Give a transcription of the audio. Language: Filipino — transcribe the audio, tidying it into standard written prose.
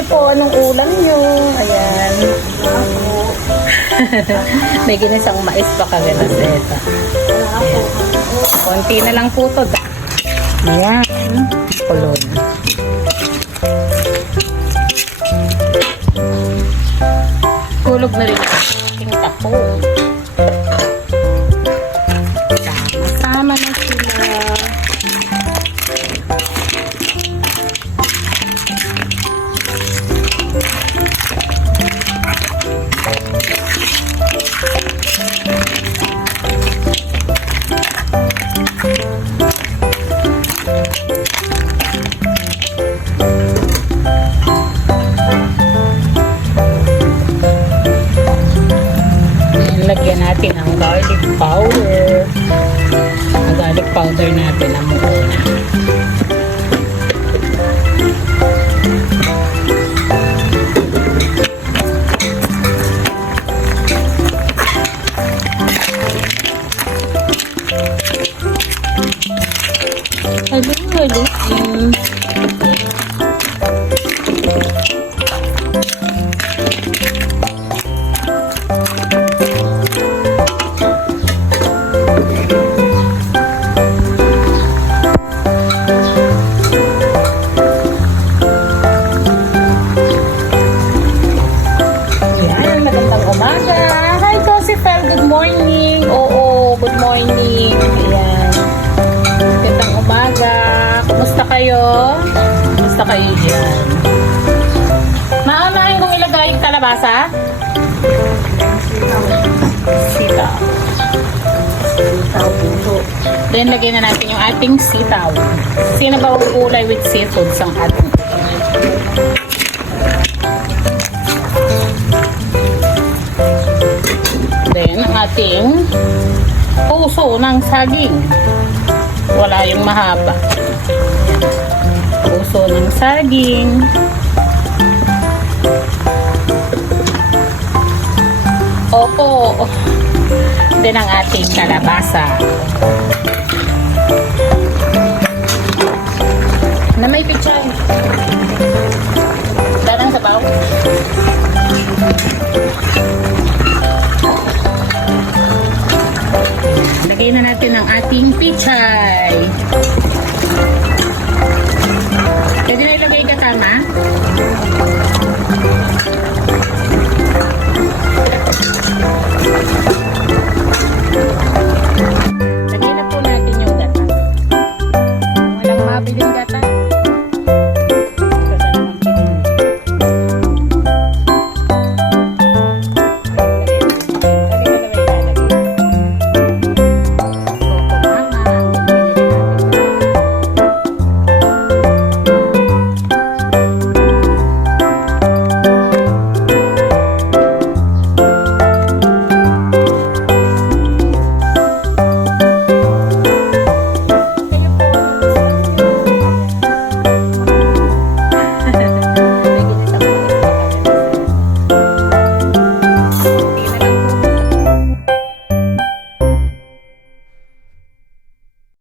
niyo po anong ulam niyo. Ayan. May ginisang mais pa kami na seta. Ayan. Konti na lang po to. Ayan. Kulo na. Kulog na rin ang ating tapo. Sama-sama na sila. Lagyan natin ang garlic powder. Ang garlic powder natin ang muna. Good morning. Oo, good morning. Ayan. Gandang umaga. Kumusta kayo? Kumusta kayo dyan? Maunahin kong ilagay yung kalabasa? Sitaw. Then, lagyan na natin yung ating sitaw. Sino ba ang kulay with seafoods ang ating then, ang ating puso ng saging. Wala yung mahaba. Puso ng saging. Opo. Then, ang ating kalabasa. Na may pichay. Darang sabaw. Lagay na natin ang ating pichay.